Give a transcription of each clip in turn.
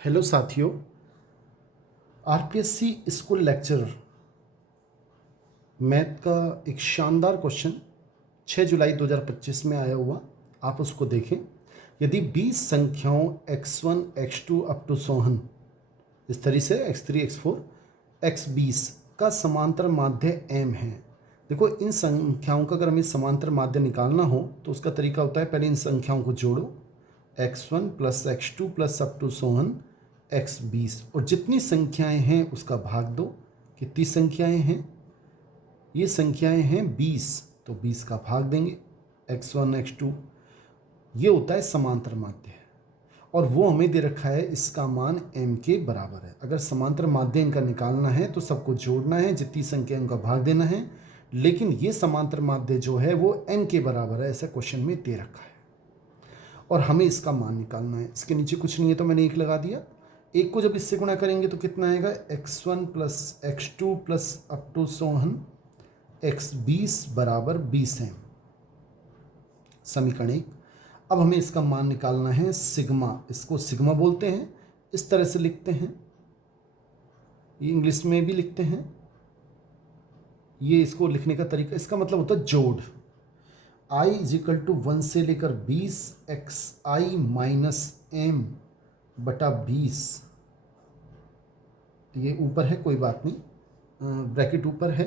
Hello साथियों, RPSC school lecturer math का एक शानदार क्वेश्चन 6 जुलाई 2025 में आया हुआ, आप उसको देखें। यदि 20 संख्याओं x1, x2 up to Sohan इस तरीके से x3, x4, x20 का समांतर माध्य m है। देखो, इन संख्याओं का अगर हमें समांतर माध्य निकालना हो तो उसका तरीका होता है, पहले इन संख्याओं को जोड़ो, x1 plus x2 plus up to so on x20, और जितनी संख्याएं हैं उसका भाग दो। कितनी संख्याएं हैं? ये संख्याएं हैं 20, तो 20 का भाग देंगे x1, x2। ये होता है समांतर माध्य, और वो हमें दे रखा है, इसका मान m के बराबर है। अगर समांतर माध्य इनका निकालना है तो सबको जोड़ना है, जितनी संख्या उनका भाग देना है, लेकिन ये समांतर माध्य जो है वो n के बराबर है, ऐसा क्वेश्चन में दे रखा है और हमें इसका मान निकालना है। इसके नीचे कुछ नहीं है तो मैंने 1 लगा दिया। 1 को जब इससे गुणा करेंगे तो कितना आएगा? x1 plus x2 plus up to so on x20 बराबर 20 है। समीकरण 1। अब हमें इसका मान निकालना है सिग्मा, इसको सिग्मा बोलते हैं, इस तरह से लिखते हैं, ये इंग्लिश में भी लिखते हैं। ये इसको लिखने का तरीका, इसका मतलब होता है जोड़। i इजिकल टू 1 से लेकर 20 xi माइनस m बटा 20। ये ऊपर है, कोई बात नहीं, ब्रैकेट ऊपर है।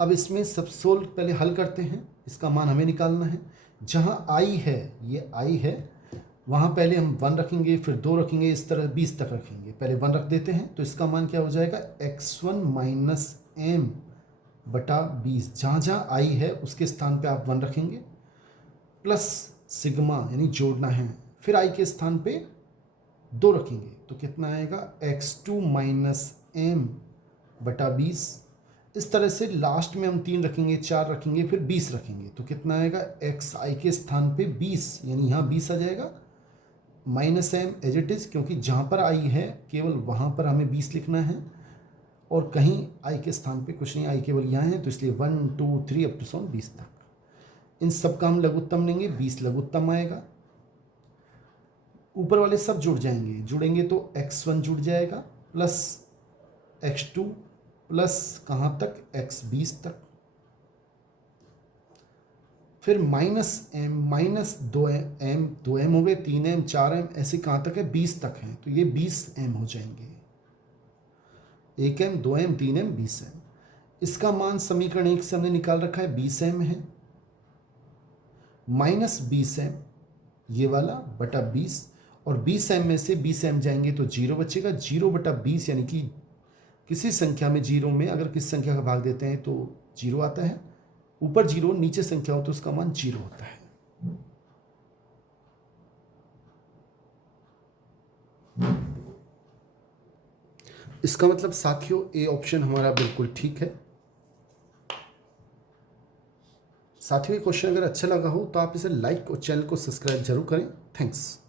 अब इसमें सब सोल्व पहले हल करते हैं, इसका मान हमें निकालना है। जहाँ i है, ये i है, वहाँ पहले हम 1 रखेंगे, फिर 2 रखेंगे, इस तरह 20 तक रखेंगे। पहले 1 रख देते हैं, तो इसका मान क्या हो जाएगा? x1 माइनस m बटा 20। जहाँ जहाँ i है उसके स्थान पे आप 1 रखेंगे, प्लस सिग्मा यानी जोड़ना है, फिर i के स्थान पे 2 रखेंगे, तो कितना आएगा? x2 माइनस m बटा 20। इस तरह से लास्ट में हम 3 रखेंगे, 4 रखेंगे, फिर 20 रखेंगे, तो कितना आएगा? xi के स्थान पे 20, यानी यहाँ 20 आ जाएगा, minus m as it is, क्योंकि जहाँ पर i है केवल वहाँ पर हमें 20 लिखना है, और कहीं i के स्थान पे कुछ नहीं, i केवल यहाँ है, तो इसलिए 1, 2, 3 अप टू 20 तक। इन सब का हम लघुत्तम लेंगे, 20 लघुत्तम आएगा। ऊपर वाले सब जुड़ जाएंगे, जुड़ेंगे तो x1 जुड़ जाएगा, प्लस x2, प्लस कहाँ तक? x20 तक, फिर minus m, minus 2m, 2m हो गए, 3m, 4m, ऐसे कहाँ तक है? 20 तक है, तो ये 20m हो जाएंगे। 1m, 2m, 3m, 20m। इसका मान समीकरण 1 से हमने निकाल रखा है, 20m है, माइनस 20m ये वाला बटा 20, और 20m में से 20m जाएंगे तो 0 बचेगा। 0 बटा 20 यानी कि किसी संख्या में 0 में अगर किसी संख्या का भाग देते हैं तो 0 आता है। ऊपर 0, नीचे संख्या हो तो उसका मान 0 होता है। इसका मतलब साथियों, ए ऑप्शन हमारा बिल्कुल ठीक है। साथियों, ये क्वेश्चन अगर अच्छा लगा हो तो आप इसे लाइक और चैनल को सब्सक्राइब जरूर करें। थैंक्स।